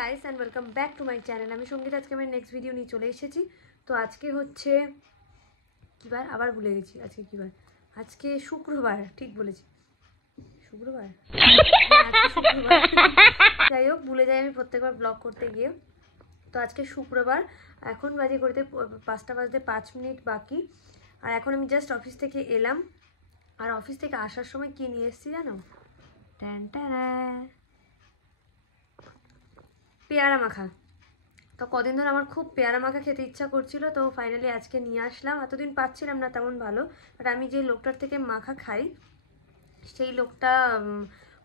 Guys and welcome back to my channel. আমি সঙ্গীত আজকে আমি নেক্সট ভিডিও নিয়ে চলে এসেছি। তো আজকে হচ্ছে কী বার আবার ভুলে গেছি। আজকে কী বার? আজকে শুক্রবার, ঠিক বলেছি, শুক্রবার। আজকে শুক্রবার। যাই হোক, ভুলে যাই আমি প্রত্যেকবার ব্লগ করতে গিয়ে। তো আজকে শুক্রবার, এখন বাজে করতে 5টা বাজতে 5 মিনিট বাকি। আর এখন আমি জাস্ট অফিস থেকে এলাম। আর অফিস থেকে আসার সময় কী নিয়ে এসেছি জানো? ট্যান ট্যানা, পেয়ারা মাখা। তো কদিন ধরে আমার খুব পেয়ারা মাখা খেতে ইচ্ছা করছিল, তো ফাইনালি আজকে নিয়ে আসলাম। এতদিন পাচ্ছিলাম না তেমন ভালো, বাট আমি যে লোকটার থেকে মাখা খাই সেই লোকটা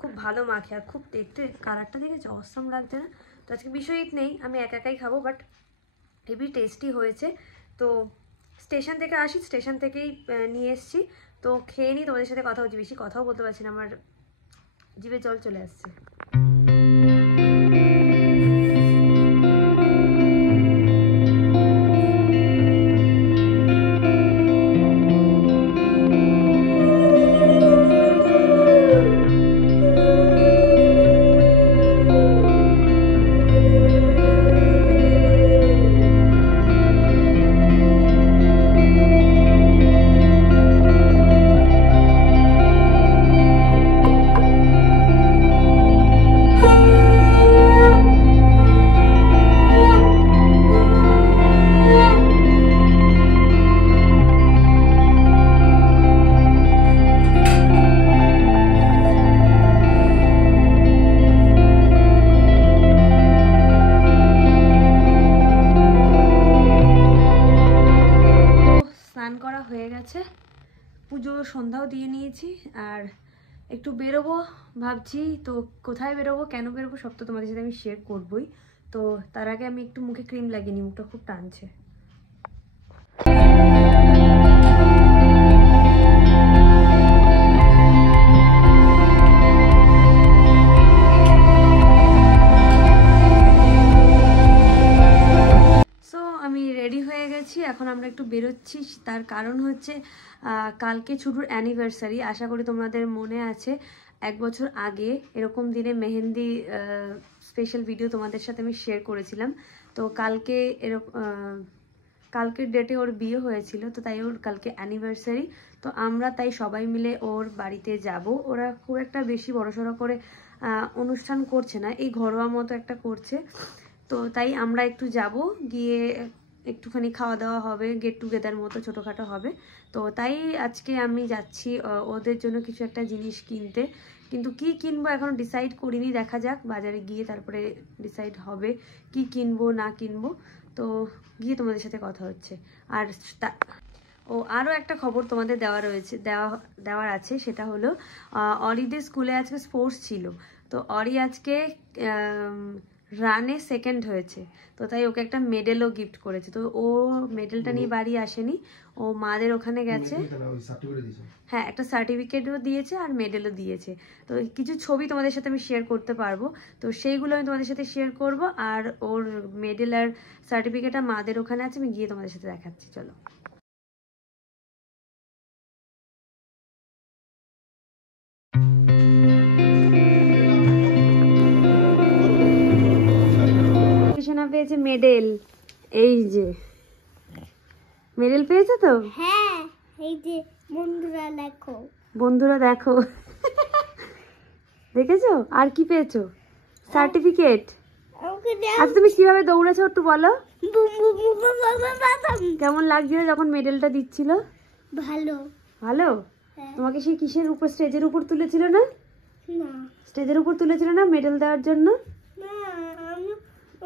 খুব ভালো মাখে। আর খুব দেখতে কালারটা দেখেছে অসম লাগছে না? তো আজকে বিষয়ই নেই, আমি একাই খাবো, বাট হেভি টেস্টি হয়েছে। তো স্টেশন থেকে আসি, স্টেশন থেকেই নিয়ে এসছি। তো খেয়ে নিই, তোমাদের সাথে কথা হচ্ছে। বেশি কথাও বলতে পারছি না, আমার জিভে জল চলে আসছে। পুজো সন্ধ্যাও দিয়ে নিয়েছি, আর একটু বেরোবো ভাবছি। তো কোথায় বেরোবো, কেন বেরোবো, সব তো তোমাদের সাথে আমি শেয়ার করবোই। তো তার আগে আমি একটু মুখে ক্রিম লাগিয়ে নিই, মুখটা খুব টানছে। আমি রেডি হয়ে গেছি, এখন আমরা একটু বেরোচ্ছি। তার কারণ হচ্ছে কালকে ছুটুর অ্যানিভার্সারি। আশা করি তোমাদের মনে আছে, 1 বছর আগে এরকম দিনে মেহেন্দি স্পেশাল ভিডিও তোমাদের সাথে আমি শেয়ার করেছিলাম। তো কালকে কালকের ডেটে ওর বিয়ে হয়েছিল, তো তাই ওর কালকে অ্যানিভার্সারি। তো আমরা তাই সবাই মিলে ওর বাড়িতে যাব। ওরা খুব একটা বেশি বড়সড় করে অনুষ্ঠান করছে না, এই ঘরোয়া মতো একটা করছে। তো তাই আমরা একটু যাব, গিয়ে একটুখানি খাওয়া দাওয়া হবে, গেট টুগেদার মতো ছোটোখাটো হবে। তো তাই আজকে আমি যাচ্ছি ওদের জন্য কিছু একটা জিনিস কিনতে। কিন্তু কি কিনবো এখনো ডিসাইড করিনি, দেখা যাক বাজারে গিয়ে তারপরে ডিসাইড হবে কি কিনবো না কিনবো। তো গিয়ে তোমাদের সাথে কথা হচ্ছে। আর আরও একটা খবর তোমাদের দেওয়ার আছে, সেটা হলো অরিদের স্কুলে আজকে স্পোর্টস ছিল। তো অরি আজকে রানে সেকেন্ড হয়েছে, তো তাই ওকে একটা মেডেলও গিফট করেছে। তো ও মেডেলটা নিয়ে বাড়ি আসেনি, ও মাদের ওখানে গেছে। হ্যাঁ, একটা সার্টিফিকেটও দিয়েছে আর মেডেলও দিয়েছে। তো কিছু ছবি তোমাদের সাথে আমি শেয়ার করতে পারবো, তো সেইগুলো আমি তোমাদের সাথে শেয়ার করব। আর ওর মেডেল আর সার্টিফিকেটটা মাদের ওখানে আছে, আমি গিয়ে তোমাদের সাথে দেখাচ্ছি, চলো। পেয়েছে মেডেল, এই যে মেডেল পেয়েছে। তো হ্যাঁ, এই যে বন্ধুরা দেখো, বন্ধুরা দেখো দেখেছো? আর কি পেয়েছো? সার্টিফিকেট। আচ্ছা, তুমি কিভাবে দৌড়েছো একটু বলো। কেমন লাগছিল যখন মেডেলটা দিচ্ছিল? ভালো। ভালো? তোমাকে সেই কিসের উপর, স্টেজের উপর তুলেছিল না? না, স্টেজের উপর তুলেছিল না মেডেল দেওয়ার জন্য? না,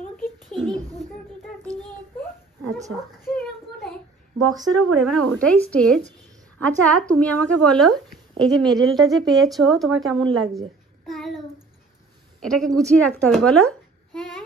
আমাকে থ্রি পুজোটা দিয়েছে। আচ্ছা, বক্সের উপরে, মানে ওটাই স্টেজ। আচ্ছা, তুমি আমাকে বলো, এই যে মেডেলটা যে পেয়েছো তোমার কেমন লাগছে? ভালো। এটাকে গুছিয়ে রাখতে হবে বলো? হ্যাঁ।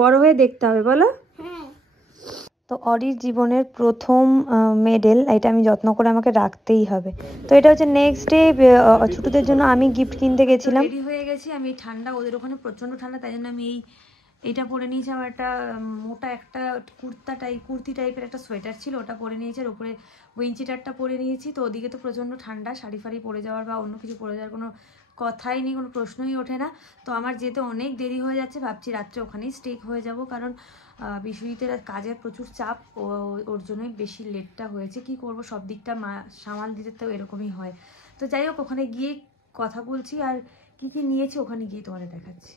বড় হয়ে দেখতে হবে বলো? হ্যাঁ। তো অরির জীবনের প্রথম মেডেল, এটা আমি যত্ন করে আমাকে রাখতেই হবে। তো এটা হচ্ছে নেক্সট ডে ছোটদের জন্য আমি গিফট কিনতে গেছিলাম। রেডি হয়ে গেছি আমি, ঠান্ডা, ওদের ওখানে প্রচণ্ড ঠান্ডা, তাই জন্য আমি এইটা পরে নিয়েছি। আমার একটা মোটা একটা কুর্তি টাইপের একটা সোয়েটার ছিল, ওটা পরে নিয়েছি। আর উপরে উইঞ্চিটারটা পরে নিয়েছি। তো ওদিকে তো প্রচণ্ড ঠান্ডা, শাড়ি ফাড়ি পরে যাওয়ার বা অন্য কিছু পরে যাওয়ার কোনো কথাই নেই, কোনো প্রশ্নই ওঠে না। তো আমার যেতে অনেক দেরি হয়ে যাচ্ছে, ভাবছি রাত্রে ওখানেই স্টে হয়ে যাব, কারণ বিশ্বজিতের কাজের প্রচুর চাপ, ওর জন্যই বেশি লেটটা হয়েছে। কি করব, সব দিকটা সামাল দিতে তো এরকমই হয়। তো যাই হোক, ওখানে গিয়ে কথা বলছি, আর কি কি নিয়েছি ওখানে গিয়ে তোমাদের দেখাচ্ছি।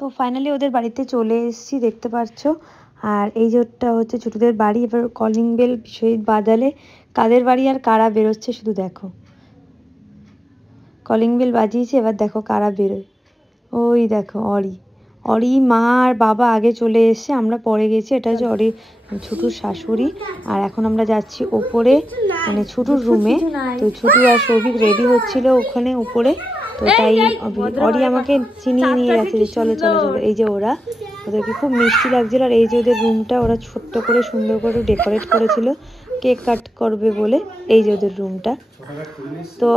তো ফাইনালি ওদের বাড়িতে চলে এসেছি, দেখতে পাচ্ছ। আর এই যেটা হচ্ছে ছোটদের বাড়ি। এবার কলিং বেল বিশ্বজিৎ বাজালে কাদের বাড়ি আর কারা বেরোচ্ছে শুধু দেখো। কলিং বেল বাজিয়েছে, এবার দেখো কারা বেরোয়। ওই দেখো অরি মা আর বাবা আগে চলে এসছে, আমরা পরে গেছি। এটা হচ্ছে অরি ছোটুর শাশুড়ি। আর এখন আমরা যাচ্ছি ওপরে, মানে ছোটুর রুমে। তো ছোটু আর সৌভিক রেডি হচ্ছিল ওখানে উপরে। তো তাই অরি আমাকে চিনিয়ে নিয়ে যাচ্ছে যে চলো চলো চলো। এই যে ওদেরকে খুব মিষ্টি লাগছিল। আর এই যে ওদের রুমটা ওরা ছোট্ট করে সুন্দর করে ডেকোরেট করেছিল কেক কাট করবে বলে। এই যে ওদের রুমটা। তো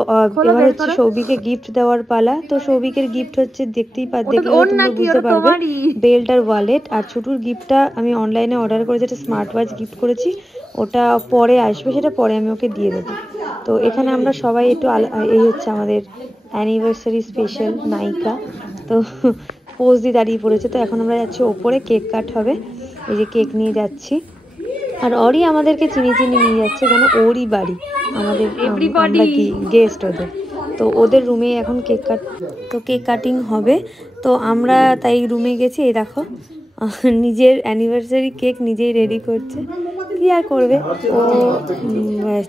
এবার হচ্ছে সৌভিকে গিফট দেওয়ার পালা। তো সৌভিকের গিফট হচ্ছে দেখলে তোমরা বুঝতে পারবে, বেল্ট আর ওয়ালেট। আর ছোটুর গিফটটা আমি অনলাইনে অর্ডার করে যেটা স্মার্ট ওয়াচ গিফট করেছি, ওটা পরে আসবে, সেটা পরে আমি ওকে দিয়ে দেবো। তো এখানে আমরা সবাই একটু এই হচ্ছে আমাদের অ্যানিভার্সারি স্পেশাল নায়িকা, তো পোজ দিয়ে দাঁড়িয়ে পড়েছে। তো এখন আমরা যাচ্ছি ওপরে, কেক কাট হবে। এই যে কেক নিয়ে যাচ্ছি। আর অরি আমাদেরকে চিনি নিয়ে যাচ্ছে, যেন ওরই বাড়ি, আমাদের গেস্ট ওদের। তো ওদের রুমে এখন কেক কাটিং হবে। তো আমরা তাই রুমে গেছি। এই দেখো নিজের অ্যানিভার্সারি কেক নিজেই রেডি করছে, কি আর করবে। ও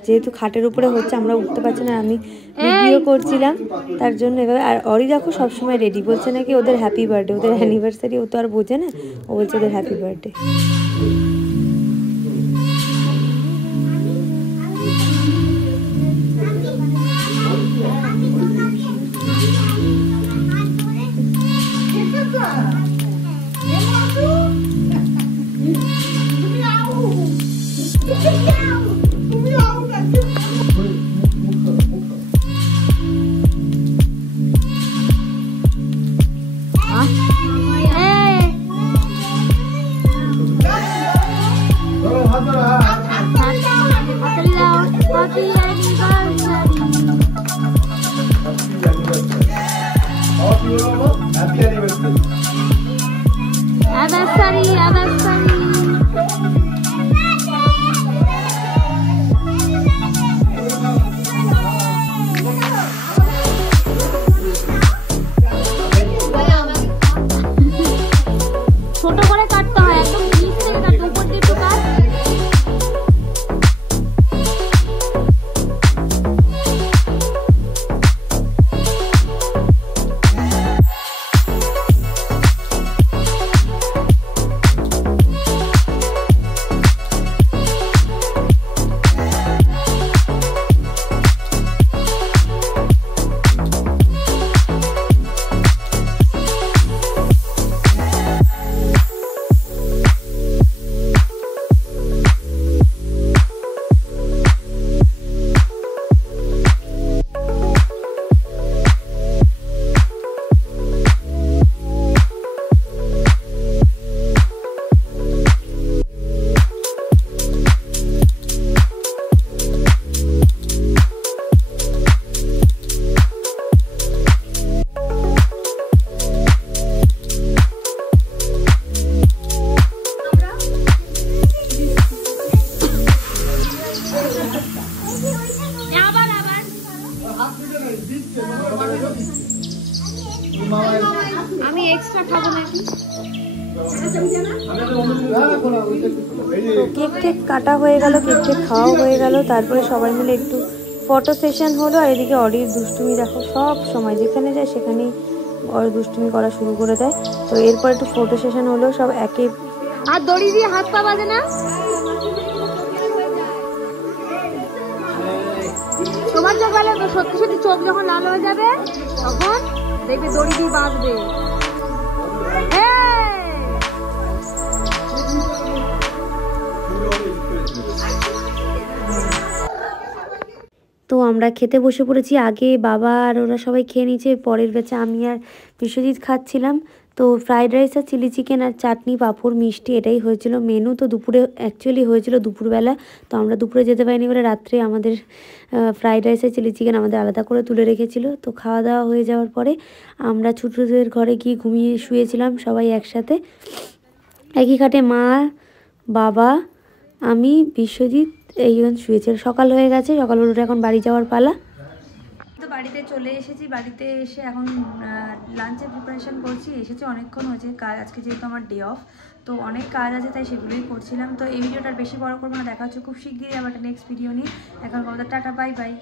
যেহেতু খাটের উপরে হচ্ছে, আমরা উঠতে পারছি না, আমি ভিডিও করছিলাম তার জন্য এভাবে। আর অরি দেখো সবসময় রেডি, বলছে নাকি ওদের হ্যাপি বার্থডে, ওদের অ্যানিভার্সারি ও তো আর বোঝে না, ও বলছে ওদের হ্যাপি বার্থডে। আমি এক্সট্রা খাবো নাকি? কেক টেক কাটা হয়ে গেল, কেক টেক খাওয়া হয়ে গেল, তারপরে সবাই মিলে একটু ফটো সেশন হলো। আর এদিকে অডির দুষ্টুমি দেখো, সব সময় যেখানে যায় সেখানেই দুষ্টুমি করা শুরু করে দেয়। তো এরপর একটু ফটো সেশন হলো, সব একে আর দড়ি দিয়ে হাত পা বাজে না। তোমার যখন সত্যি সত্যি চোখ যখন লাল হয়ে যাবে তখন দেখবে দড়ি দিয়ে বাঁধবে। তো আমরা খেতে বসে পড়েছি। আগে বাবা আর ওরা সবাই খেয়ে নিয়েছে, পরের ব্যাচে আমি আর বিশ্বজিৎ খাচ্ছিলাম। তো ফ্রাইড রাইস আর চিলি চিকেন আর চাটনি, পাঁপড়, মিষ্টি এটাই হয়েছিল মেনু। তো দুপুরে অ্যাকচুয়ালি হয়েছিল দুপুরবেলা, তো আমরা দুপুরে যেতে পারিনি বলে রাত্রে আমাদের ফ্রাইড রাইস আর চিলি চিকেন আমাদের আলাদা করে তুলে রেখেছিল। তো খাওয়া দাওয়া হয়ে যাওয়ার পরে আমরা ছোটদের ঘরে গিয়ে ঘুমিয়ে শুয়েছিলাম সবাই একসাথে একই খাটে, মা, বাবা, আমি, বিশ্বজিৎ এইজন শুয়েছে। সকাল হয়ে গেছে, সকাল উঠে এখন বাড়ি যাওয়ার পালা। তো বাড়িতে চলে এসেছি, বাড়িতে এসে এখন লাঞ্চের প্রিপারেশন করছি। এসেছি অনেকক্ষণ হয়েছে, কাজ আজকে যেহেতু আমার ডে অফ, তো অনেক কাজ আছে তাই সেগুলোই করছিলাম। তো এই ভিডিওটা বেশি বড় করবো না, দেখা হচ্ছে খুব শিগগিরই আবার একটা নেক্সট ভিডিও নিয়ে। এখন কথা, টাটা, বাই বাই।